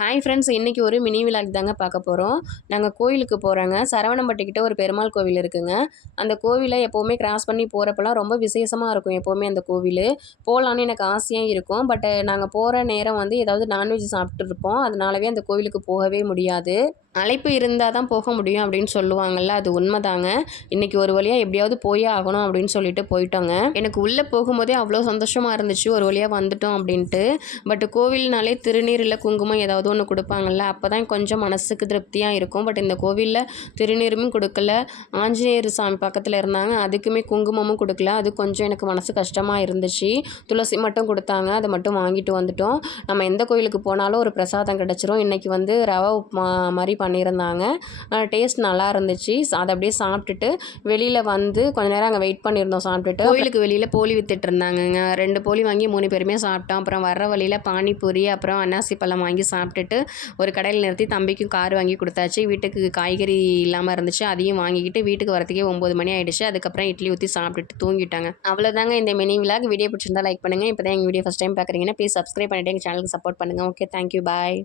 Hi friends, இன்றைக்கி ஒரு mini vlog தாங்க பார்க்க போகிறோம். நாங்கள் கோயிலுக்கு போகிறோங்க. சரவணம்பட்டிக்கிட்ட ஒரு பெருமாள் கோவில் இருக்குங்க. அந்த கோவிலை எப்போவுமே கிராஸ் பண்ணி போகிறப்பலாம் ரொம்ப விசேஷமாக இருக்கும். எப்போவுமே அந்த கோவில் போகலான்னு எனக்கு ஆசையாக இருக்கும். நாங்கள் போகிற நேரம் வந்து ஏதாவது நான்வெஜ் சாப்பிட்டுருப்போம். அதனாலவே அந்த கோவிலுக்கு போகவே முடியாது. அழைப்பு இருந்தால் தான் போக முடியும் அப்படின்னு சொல்லுவாங்கள்ல, அது உண்மைதாங்க. இன்றைக்கி ஒரு வழியாக எப்படியாவது போயே ஆகணும் அப்படின்னு சொல்லிட்டு போயிட்டோங்க. எனக்கு உள்ளே போகும்போதே அவ்வளோ சந்தோஷமாக இருந்துச்சு, ஒரு வழியாக வந்துட்டோம் அப்படின்ட்டு. கோவில்னாலே திருநீர் இல்லை குங்குமம் ஏதாவது ஒன்று கொடுப்பாங்கள்ல, அப்போ தான் கொஞ்சம் மனசுக்கு திருப்தியாக இருக்கும். இந்த கோவிலில் திருநீரும் கொடுக்கல, ஆஞ்சநேயர் சாமி பக்கத்தில் இருந்தாங்க, அதுக்குமே குங்குமமும் கொடுக்கல. அது கொஞ்சம் எனக்கு மனசு கஷ்டமாக இருந்துச்சு. துளசி மட்டும் கொடுத்தாங்க, அதை மட்டும் வாங்கிட்டு வந்துட்டோம். நம்ம எந்த கோயிலுக்கு போனாலும் ஒரு பிரசாதம் கிடச்சிரும். இன்றைக்கி வந்து ரவை உப்புமா மாதிரி பண்ணியிருந்தாங்க. டேஸ்ட் நல்லா இருந்துச்சு. அதை அப்படியே சாப்பிட்டுட்டு வெளியில் வந்து கொஞ்ச நேரம் அங்கே வெயிட் பண்ணியிருந்தோம். சாப்பிட்டுட்டு கோயிலுக்கு வெளியில் போலி வித்துட்டு இருந்தாங்கங்க. 2 போலி வாங்கி 3 பேருமே சாப்பிட்டோம். அப்புறம் வர்ற வழியில் பானிபூரி அப்புறம் அன்னாசி பழம் வாங்கி சாப்பிட்டுட்டு ஒரு கடையில் நிறுத்தி தம்பிக்கும் கார் வாங்கி கொடுத்தாச்சு. வீட்டுக்கு காய்கறி இல்லாமல் இருந்துச்சு, அதையும் வாங்கிக்கிட்டு வீட்டுக்கு வரத்துக்கே 9 மணி ஆகிடுச்சு. அதுக்கப்புறம் இட்லி ஊற்றி சாப்பிட்டுட்டு தூங்கிட்டாங்க. அவ்வளோதாங்க இந்த மினி விலாக். வீடியோ பிடிச்சிருந்தா லைக் பண்ணுங்கள். இப்போ தான் எங்கள் வீடியோ ஃபஸ்ட் டைம் பார்க்குறீங்கன்னா ப்ளீஸ் சப்ஸ்கிரைப் பண்ணிவிட்டு எங்கள் சேனலுக்கு சப்போர்ட் பண்ணுங்கள். ஓகே, தேங்க்யூ, பாய்.